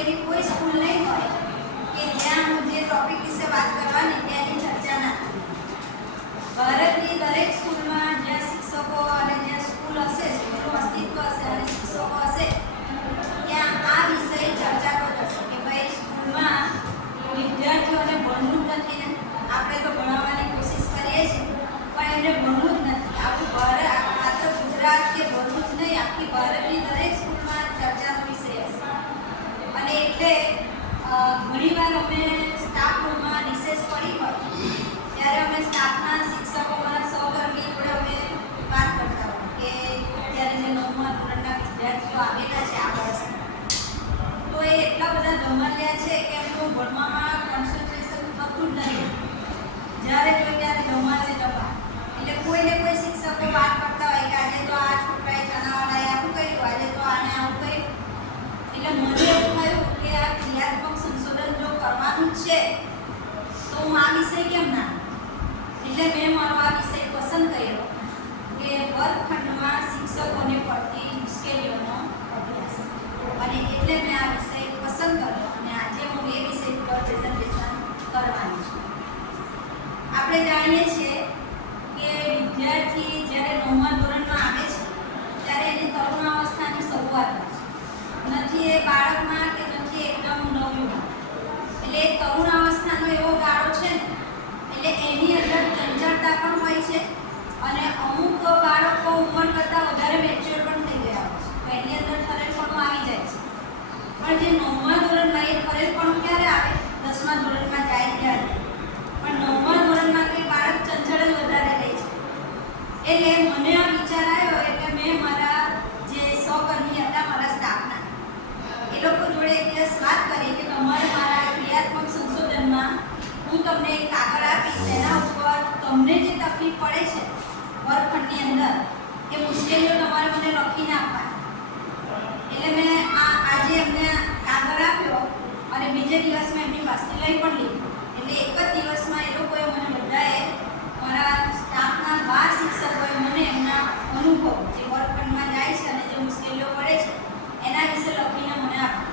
એવી કોઈ સ્કૂલ નહીં હોય કે જ્યાં હું જે ટોપિક વિશે વાત કરવાની ત્યાંની ચર્ચા ના થાય। ભારતની દરેક સ્કૂલમાં જ્યાં શિક્ષકો અને જ્યાં સ્કૂલ હશે, સ્કૂલનું અસ્તિત્વ હશે અને શિક્ષકો હશે, ત્યાં આ વિષય ચર્ચાતો જ હશે કે ભાઈ સ્કૂલમાં વિદ્યાર્થીઓને ભણવું જ નથી ને, આપણે તો ભણાવવાની કોશિશ કરીએ છીએ પણ એમને ભણવું જ નથી। આખું ભારત, માત્ર ગુજરાત કે ભરૂચ નહીં, આખી ભારતની દરેક સ્કૂલમાં ચર્ચાનો વિષય હશે। અને એટલે ઘણીવાર અમે સ્ટાફ રૂમમાં રિસેસ પડી હોય ત્યારે અમે સ્ટાફના શિક્ષકો, મારા સહકર્મી જોડે અમે વાત કરતા હોય કે અત્યારે જે 9મા ધોરણના વિદ્યાર્થીઓ આવેલા છે આ વર્ષના, તો એ એટલા બધા ધમાલ્યા છે કે એમનું ભણવામાં કોન્સન્ટ્રેશન થતું જ નથી। જ્યારે જોઈએ ત્યારે ધમાલે ધમા, એટલે કોઈને કોઈ શિક્ષકો વાત કરતા હોય કે આજે તો આ છોકરાએ જણાવવાના આવું કર્યું, આજે તો આને આવું કર્યું। એટલે મને એવું થયું કે આ ક્રિયાત્મક સંશોધન જો કરવાનું જ છે તો હું આ વિષય કેમ ના, એટલે મેં મારો આ વિષય પસંદ કર્યો કે વર્ગખંડમાં શિક્ષકોને પડતી મુશ્કેલીઓનો અભ્યાસ, અને એટલે મેં આ વિષય પસંદ કર્યો અને આજે હું એ વિષય પર પ્રેઝન્ટેશન કરવાની છું। આપણે જાણીએ છીએ કે વિદ્યાર્થી જ્યારે 9મા ધોરણમાં આવે છે ત્યારે એની તરુણાવસ્થાની શરૂઆત હોય છે, નથી એ બાળકમાં કે નથી એકદમ નવયુવાન, એટલે તરુણાવસ્થાનો એવો ગાળો છે ને, એટલે એની અંદર ચંચળતા પણ હોય છે અને અમુક બાળકો ઉંમર કરતાં વધારે મેચ્યોર પણ થઈ ગયા હોય છે, તો એની અંદર ઠરેલપણું આવી જાય છે। પણ જે 9મા ધોરણમાં એ ઠરેલપણું ક્યારે આવે? 10મા ધોરણમાં જાય ત્યારે, પણ 9મા ધોરણમાં કંઈ બાળક ચંચળ જ વધારે રહે છે। એટલે મને આ વિચાર આવ્યો એટલે મેં મારા જે સહકર્મી હતા, મારા સ્ટાફના, એ લોકો જોડે એક દિવસ વાત કરી કે તમારે મારા ક્રિયાત્મક સંશોધનમાં હું તમને એક કાગળ આપીશ, એના ઉપર તમને જે તકલીફ પડે છે વર્ગખંડની અંદર એ મુશ્કેલીઓ તમારે મને લખીને આપવાની। એટલે મેં આજે એમને કાગળ આપ્યો અને બીજે દિવસ મેં એમની પાસેથી લઈ પણ લીધું। એટલે એક જ દિવસમાં એ લોકોએ મને બધાએ, મારા સ્ટાફના 12 શિક્ષકોએ મને એમના અનુભવ જે વર્ગખંડમાં જાય છે અને જે મુશ્કેલીઓ પડે છે એના વિશે લખીને મને આપ્યું।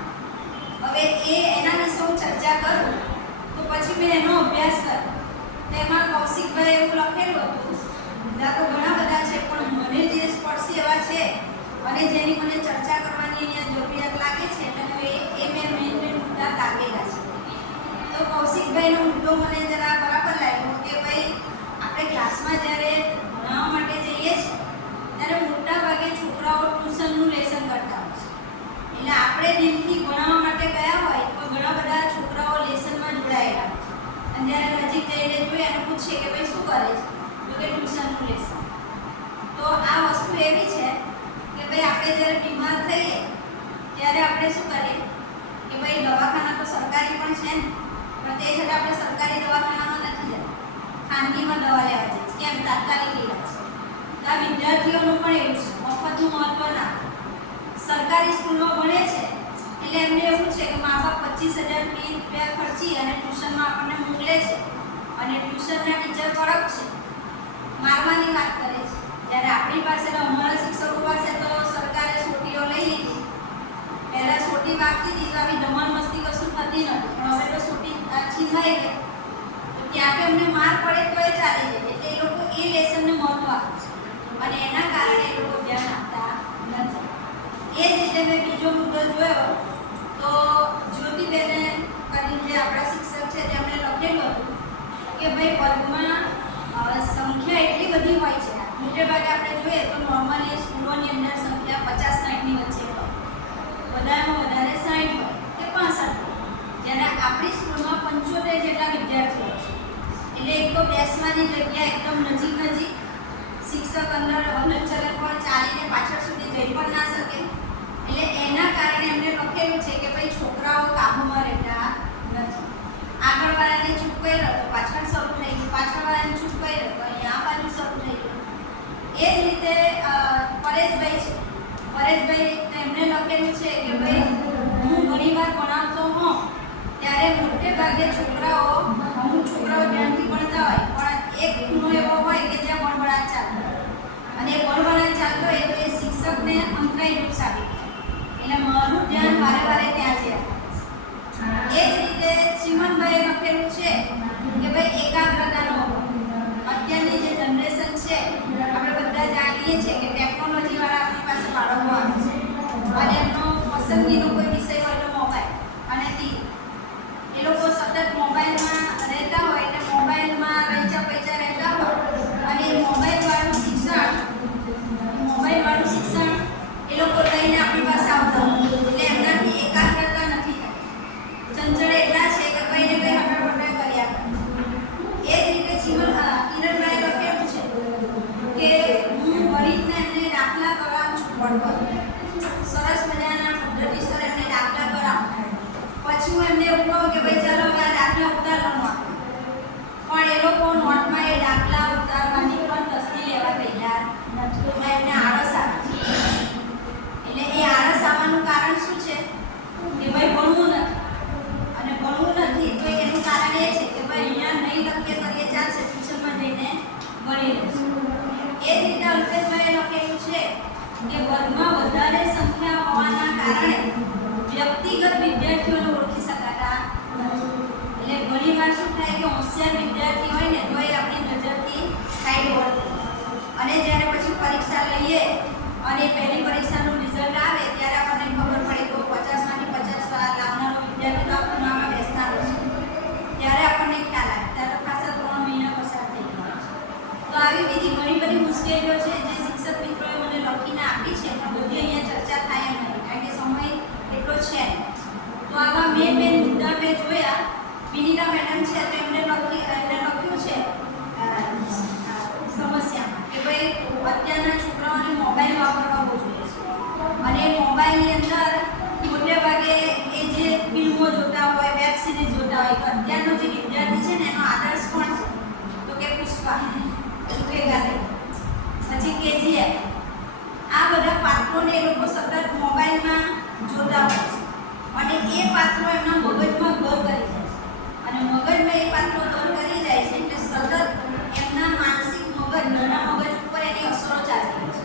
હવે એના વિશે હું ચર્ચા કરું તો પછી મેં એનો અભ્યાસ કર્યો, તેમાં કૌશિકભાઈ એવું લખેલું હતું, મુદ્દા તો ઘણા બધા છે પણ મને જે સ્પર્શી એવા છે અને જેની મને ચર્ચા કરવાની અહીંયા જરૂરિયાત લાગે છે એટલે એ મેં મેન મુદ્દા લાગેલા છે। તો કૌશિકભાઈનો મુદ્દો મને જરા બરાબર લાગ્યો કે ભાઈ આપણે ક્લાસમાં જ્યારે ભણાવવા માટે જઈએ છીએ ત્યારે મોટા ભાગે છોકરાઓ ટ્યુશનનું લેસન કરતા હોય છે, એટલે આપણે દિલથી ભણાવવા માટે ગયા હોય તો ઘણા બધા છોકરાઓ લેસનમાં જોડાયેલા હોય છે અને જ્યારે નજીક જઈને જોઈએ અને પૂછીએ કે ભાઈ શું કરે છે તો કે ટ્યુશનનું લેસન। તો આ વસ્તુ એવી છે કે ભાઈ આપણે જ્યારે બીમાર થઈએ ત્યારે આપણે શું કરીએ કે ભાઈ દવાખાના તો સરકારી પણ છે ને, પણ તે છતાં આપણે સરકારી દવાખાનામાં નથી જતા, ખાનગીમાં દવા લેવા જઈએ કેમ? તાત્કાલિક ઇલાજ છે। તો આ વિદ્યાર્થીઓનું પણ એવું છે, મફતનું મહત્વ ના, સરકારી સ્કૂલમાં ભણે છે એટલે એમને એવું છે કે મા બાપ 25,000 રૂપિયા ખર્ચી અને ટ્યુશનમાં આપણને મોકલે છે અને ટ્યુશનના ટીચર કડક છે, મારવાની વાત કરે છે, જ્યારે આપણી પાસે અમારા શિક્ષકો પાસે તો સરકારે સોટીઓ લઈ લીધી, પહેલાં સોટી વાગતી હતી તો આવી ધમાલ મસ્તી કશું થતી નથી, પણ હવે તો સોટી છીનવાઈ ગઈ તો ત્યાં કે અમને માર પડે તો એ ચાલી જાય, એટલે એ લોકો એ લેસનને મહત્વ આપે છે અને એના કારણે એ લોકો ધ્યાન આપતા નથી। એ જ રીતે મેં બીજો મુદ્દો જોયો તો જ્યોતિબેને કરીને જે આપણા શિક્ષક છે તેમણે લખેલું હતું કે ભાઈ વર્ગમાં સંખ્યા એટલી બધી હોય છે, મોટે ભાગે આપણે જોઈએ તો નોર્મલી સ્કૂલોની અંદર સંખ્યા 50-60ની વચ્ચે હોય, વધારેમાં વધારે 60 હોય કે 65 હોય, જ્યારે આપણી સ્કૂલમાં 75 જેટલા વિદ્યાર્થીઓ છે, એટલે એક તો બેસવાની જગ્યા એકદમ નજીક, શિક્ષક અંદર હલનચલન પણ ચાલીને પાછળ સુધી જઈ પણ ના શકે, એટલે એના કારણે એમને લખેલું છે કે ભાઈ છોકરાઓ કાબૂમાં રહેતા નથી, આગળવાળાને ચૂપ કર્યો તો પાછળ શરૂ થઈ ગયું, પાછળવાળાને ચૂપ કર્યો તો અહીંયા આ બાજુ શરૂ થઈ ગયું। એ જ રીતે પરેશભાઈ એમને લખેલું છે કે ભાઈ હું ઘણીવાર ભણાવતો હોઉં ત્યારે મોટે ભાગે અમુક છોકરાઓ ધ્યાનથી ભણતા હોય પણ એક ખૂણો એવો હોય કે જ્યાં બળબડાટ ચાલતો હોય અને એ બળબડાટ ચાલતો હોય તો એ શિક્ષકને અંતરાયરૂપ સાબિત થાય, એટલે મારું ધ્યાન વારે વારે ત્યાં જ રીતે ચીમનભાઈએ લખેલું છે કે ભાઈ એકાગ્રતાનો અભાવ. અત્યારની જે જનરેશન છે આપણે બધા જાણીએ છીએ કે ટેકનોલોજી વાળા આપણી પાસે બાળકો આવે છે અને એમનો પસંદગીનો કોઈ વિષય હોય તો મોબાઈલ અને ટીવી. એ લોકો સતત મોબાઈલમાં રહેતા હોય એટલે મોબાઈલમાં રહીચા પૈચા રહેતા હોય અને મોબાઈલ વાળું શિક્ષણ એ લોકો લઈને આપણી પાસે આવતા હોય એટલે એમનાથી એકાગ્રતા નથી થતી. ચંચળ એટલા છે કે કંઈ ને કંઈ હટાવટા કર્યા કરે. એ જ રીતે કિરણભાઈએ લખેલું છે કે હું ગણિતને એમને દાખલા કરાવું છું બોર્ડ પર. સરસ મજાના પદ્ધતિસર એમને દાખલા કરાવું. પછી હું એમને એવું કહું કે ભાઈ ચાલો હવે આ દાખલા ઉતારવાનો આપો. પણ એ લોકો નોટમાં એ દાખલા ઉતારવાની પણ તસ્દી લેવા તૈયાર નથી. એમાં એમને આળસ આવે. એટલે એ આળસ આવવાનું કારણ શું છે કે ભાઈ ભણવું નથી. અને ભણવું નથી તો એનું કારણ એ છે કે ભાઈ અહીંયા નહીં લખીએ કરીએ ચાલશે, ટ્યુશનમાં જઈને ભણી લઈશું. એ જ રીતે અલ્પેશભાઈએ લખેલું છે કે વર્ગમાં વધારે સંખ્યા હોવાના કારણે વ્યક્તિગત વિદ્યાર્થીઓને ઓળખી શકાતા નથી. એટલે ઘણીવાર શું થાય કે હોશિયાર વિદ્યાર્થી હોય ને તો એ આપણી નજરથી સાઈડ ઓળખે અને જ્યારે પછી પરીક્ષા લઈએ અને પહેલી પરીક્ષાનું રિઝલ્ટ આવે ત્યારે આપણને ખબર પડે તો 50માંથી 50 લાવનારો વિદ્યાર્થી તો પૂર્ણમાં બેસનારો છે. ત્યારે આપણને ખ્યાલ આવે ત્યારે ખાસા 3 મહિના પસાર થઈ ગયા છે. તો આવી બીજી ઘણી બધી મુશ્કેલીઓ છે જે શિક્ષક મિત્રોએ મને લખીને આપી છે પણ બધી અહીંયા ચર્ચા થાય એમ નથી કારણ કે સમય એટલો છે. તો આવા મેં મુદ્દા મેં જોયા. વિનીતા મેડમ છે તો એમને લખ્યું છે સમસ્યામાં કે ભાઈ અત્યારના છોકરાઓને મોબાઈલ વાપરવા બહુ જોઈએ છે અને મોબાઈલની અંદર મોટે ભાગે એ જે ફિલ્મો જોતા હોય, વેબ સિરીઝ જોતા હોય. તો અત્યારનો જે વિદ્યાર્થી છે ને એનો આદર્શ કોણ છે તો કે પુષ્પા, પછી કેજીએફ. આ બધા પાત્રોને એ લોકો સતત મોબાઈલમાં જોતા હોય છે અને એ પાત્રો એમના મગજમાં ઘર કરી જાય છે અને મગજમાં એ પાત્રો ઘર કરી જાય છે એટલે સતત એમના માનસિક મગજ, નાના મગજ ઉપર એની અસરો ચાલતી હોય છે.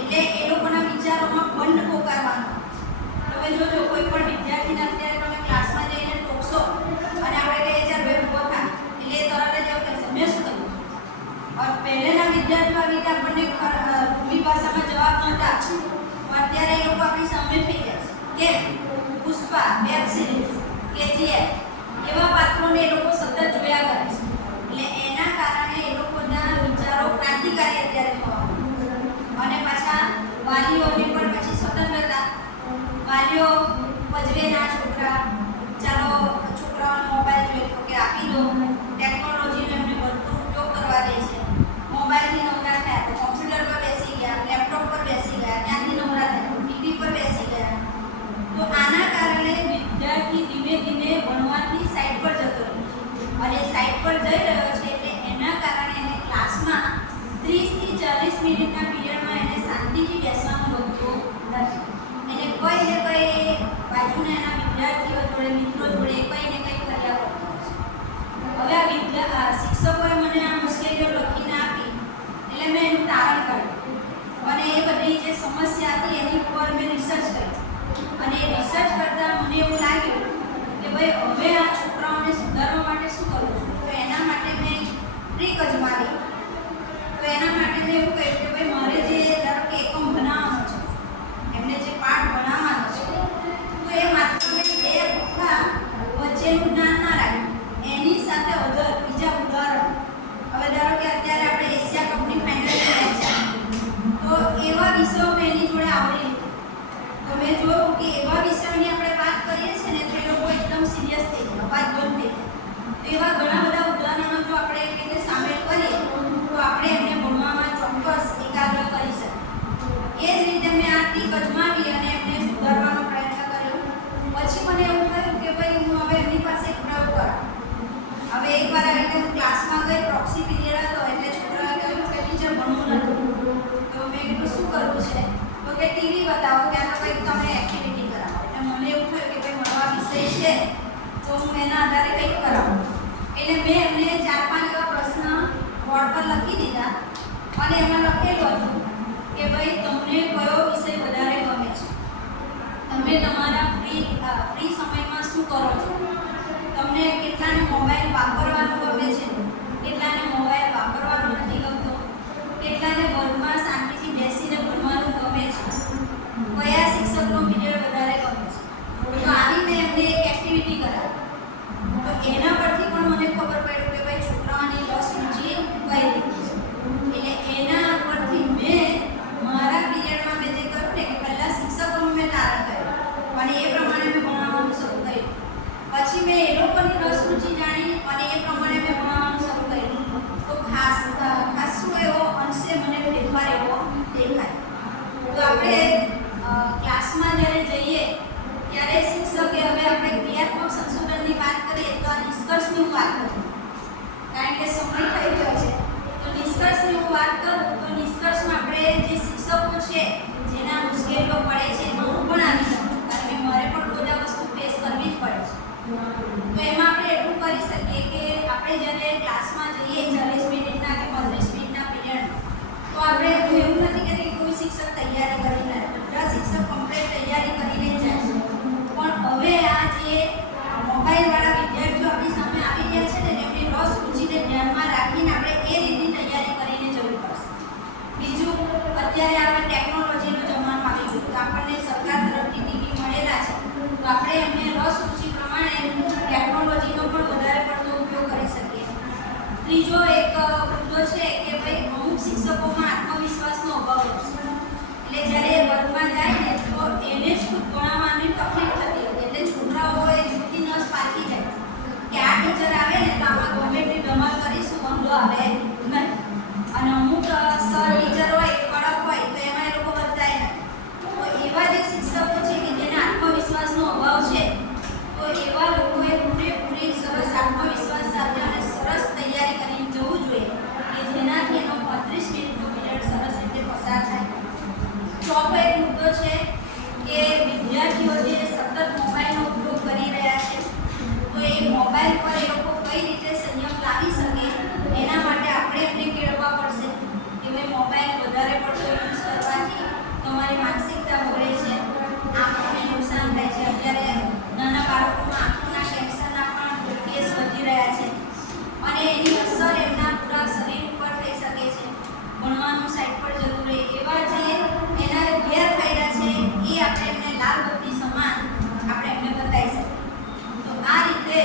એટલે એ લોકોના વિચારોમાં બંધ પોકારવાનો. તમે જોજો કોઈ પણ વિદ્યાર્થીને અત્યારે તમે ક્લાસમાં જઈને ટોકશો અને આપણે કહીએ ચાલ ભાઈ ઊભો થા એટલે તરત જ એવું કહેશે મેં શું કર્યું. और પહેલેના વિદ્યાર્થીઓ આવી રીતે આપણને રૂઢી ભાષામાં જવાબ નહોતા આપતા. અત્યારે એ લોકો આપણી સામે થઈ જાય છે કે પુષ્પા, વેબ સિરીઝ, કેજીએફ એવા પાત્રોને એ લોકો સતત જોયા કરે છે. એટલે એના કારણે એ લોકોના વિચારો ક્રાંતિકારી અત્યારે થવા માંડ્યા અને પાછા વાલીઓને પણ પછી સ્વતંત્રતા. વાલીઓ પજવે ના છોકરા, ચાલો છોકરાઓને મોબાઈલ જોઈએ તો કે આપી દો. ટેકનોલોજીનો એમને ભરપૂર ઉપયોગ કરવા દે છે. મોબાઈલથી નવરા થયા તો કોમ્પ્યુટર પર બેસી ગયા, લેપટોપ પર બેસી ગયા, ત્યાંથી નવરા થયા તો ટીવી પર બેસી ગયા. તો આના કારણે વિદ્યાર્થી ધીમે ધીમે ભણવાથી સાઈડ પર જતો રહ્યો છે અને સાઈડ પર જઈ રહ્યો છે એટલે એના કારણે એને ક્લાસમાં 30 થી 40 મિનિટના પીરિયડમાં એને શાંતિથી બેસવાનું ગમતું નથી. એને કંઈ ને કંઈ બાજુના એના વિદ્યાર્થીઓ જોડે, મિત્રો જોડે કંઈ ને કંઈ કર્યા કરતો છે. હવે આ શિક્ષકોએ મને આ મુશ્કેલીઓ લખીને આપી એટલે મેં એનું તારણ કાઢ્યું અને એ બધી જે સમસ્યા હતી એની ઉપર મેં રિસર્ચ કરી અને રિસર્ચ કરતાં મને એવું લાગ્યું કે ભાઈ હવે આ છોકરાઓને સુધારવા માટે શું કરવું જોઈએ. તો એના માટે મેં ટ્રીક અજમાવી. તો એના માટે મેં એવું કહ્યું કે ભાઈ મારે જે ધારો કે એકમ બનાવવાનો છે, એમને જે પાઠ ભણાવવાનો છે તો એ માત્ર મેં 2 વખત વચ્ચેનું જ્ઞાન ના રાખ્યું. એની સાથે બીજા ઉદાહરણ. હવે ધારો કે અત્યારે આપણે એશિયા કપની ફાઇનલ મેચ છે તો એવા વિષયો મેં એની જોડે આવરી લીધું. તો મેં જોયું કે એવા વિષયોની આપણે વાત કરીએ છીએ ને તો એ લોકો એકદમ સિરિયસ થઈ જાય, અવાજ બંધ થઈ જાય. તો એવા ઘણા બધા ઉદાહરણો જો આપણે એવી રીતે સામેલ કરીએ તો આપણે એમને ભણવામાં ચોક્કસ એકાગ્ર કરી શકીએ. એ જ રીતે મેં આ ટ્રીક અજમાવી અને એમને સુધારવાનો પ્રયત્ન કર્યો. પછી મને એવું થયું કે ભાઈ હું હવે એમની પાસે એક પ્રયોગ કરાવું. હવે એકવાર આવી રીતે હું ક્લાસમાં ગઈ, પ્રોક્સી પીરિયડ હતો એટલે છોકરાએ કહ્યું કે ટીચર ભણવું નથી. તો મેં કીધું શું કરવું છે તો કે ટીવી બતાવો, ત્યાં તો કંઈક તમે એક્ટિવિટી કરાવો. એટલે મને એવું થયું કે ભાઈ મારો આ વિષય છે તો હું એના આધારે કંઈક કરાવું. એટલે મેં એમને 4-5 એવા પ્રશ્ન બોર્ડ પર લખી દીધા અને એમાં લખેલું હતું કે ભાઈ તમને કયો વિષય વધારે ગમે છે, તમે તમારા ફ્રી સમયમાં શું કરો છો, વાપરવાનું ગમે છે, કેટલાને મોબાઈલ વાપરવાનો નથી ગમતો, કેટલાને વર્ગમાં શાંતિથી બેસીને ભણવાનું ગમે છે, કયા શિક્ષકનો પીરિયડ વધારે ગમે છે. તો આવી મેં એમને એક એક્ટિવિટી કરાવી. તો એના પરથી પણ મને ખબર પડી કે ભાઈ છોકરાઓની રસ રુચિ કઈ રીતે છે. એટલે એના પરથી મેં મારા પીરિયડમાં મેં જે કર્યું ને કે પહેલાં શિક્ષકોનું મેં તારણ કર્યું અને એ પ્રમાણે મેં ભણાવવાનું શરૂ કર્યું. પછી મેં એ લોકોની રસ રુચિ જાણી અને એ પ્રમાણે મેં ભણાવવાનું શરૂ કર્યું. તો ખાસું એવો અંશે મને ફેરફાર એવો દેખાય. તો આપણે ક્લાસમાં જ્યારે જઈએ ત્યારે શિક્ષકે હવે આપણે ક્રિયાત્મક સંશોધનની વાત કરીએ તો આ નિષ્કર્ષની હું વાત કરું, કારણ કે સમય થઈ ગયો છે. તો નિષ્કર્ષની હું વાત કરું તો નિષ્કર્ષમાં આપણે જે શિક્ષકો છે જેના મુશ્કેલીઓ પડે છે એમાં હું પણ આવી શકું, કારણ કે મારે પણ રોજ આ વસ્તુ ફેસ કરવી જ પડે છે. તો એમાં આપણે એટલું કરી શકીએ કે આપણે જ્યારે ક્લાસમાં જઈએ 40 મિનિટના કે 35 મિનિટના પીરિયડમાં, તો આપણે એવું નથી કે કોઈ શિક્ષક તૈયારી કરીને બધા શિક્ષક કમ્પ્લીટ તૈયારી કરીને જ જાય છે. પણ હવે આ જે મોબાઈલવાળા વિદ્યાર્થીઓ આપણી સામે આવી રહ્યા છે ને એમની રસ રુચિને ધ્યાનમાં રાખીને આપણે એ રીતની તૈયારી કરીને જવું પડશે. બીજું, અત્યારે આપણે ટેકનોલોજીનો જમાનો આવી ગયો, તો આપણને સરકાર તરફથી ટીવી મળેલા છે, તો આપણે એમને રસ રુચિ પ્રમાણે ટેકનોલોજીનો પણ વધારે પડતો ઉપયોગ કરી શકીએ. ત્રીજો એક મુદ્દો છે કે ભાઈ અમુક શિક્ષકોમાં આત્મવિશ્વાસનો અભાવ હોય છે. એટલે જ્યારે એ વર્ગમાં જાય ને તો એને જ ખુદ ભણાવવાની તકલીફ થતી હોય, એટલે છોકરાઓએ જુદી નસ પાકી જાય કે આ ટીચર આવે ને તો આમાં ગમે તે ધમાલ કરીશું, વાંધો આવે નહીં. અને અમુક સર ટીચર હોય કડક હોય તો એમાં એ લોકો બદલાય નહીં. તો એવા જે શિક્ષકો છે કે જેને આત્મવિશ્વાસનો અભાવ છે, તો એવા લોકોએ પૂરેપૂરી સરસ આત્મવિશ્વાસ સાથે અને સરસ તૈયારી કરીને જવું જોઈએ કે જેનાથી એનો 35 મિનિટનો પીરિયડ સરસ રીતે પસાર થાય. ચોથો એક મુદ્દો છે કે વિદ્યાર્થીઓ જે સતત મોબાઈલનો ઉપયોગ કરી રહ્યા છે, તો એ મોબાઈલ પર એ લોકો કઈ રીતે સંયમ લાવી શકે એના માટે આપણે એમને કેળવવા પડશે કે ભાઈ મોબાઈલ વધારે પડતો યુઝ કરવાથી તમારી માનસિકતા બગડે છે, આંખોને નુકસાન થાય છે. અત્યારે નાના બાળકોમાં આંખોના કેન્સરના પણ કેસ વધી રહ્યા છે અને એની અસર એમના પૂરા શરીર ઉપર થઈ શકે છે. ભણવાનું સાઈડ પર જતું રહે, એવા જે એના ગેરફાયદા છે એ આપણે એમને લાલ બત્તી સમાન આપણે એમને બતાવી શકીએ. તો આ રીતે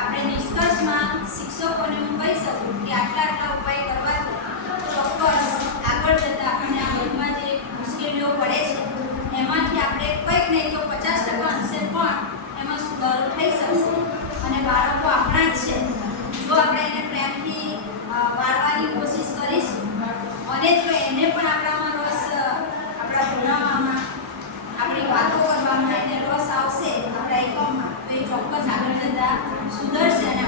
આપણે નિષ્કર્ષમાં શિક્ષકોને હું કહી શકું કે આટલા ઉપાય કરવાથી ચોક્કસ આગળ જતાં આપણને આ વર્ગમાં જે મુશ્કેલીઓ પડે છે એમાંથી આપણે કંઈક નહીં તો 50% અંશે પણ એમાં સુધારો થઈ શકશે. અને બાળકો આપણા જ છે, જો આપણે એને પ્રેમથી વાળવાની કોશિશ કરીશું અને જો એને પણ આપણામાં રસ, આપણા ભણવામાં, આપણી વાતો કરવામાં એને રસ આવશે આપણા એકમમાં, તો એ ચોક્કસ આગળ જતાં સુધરશે અને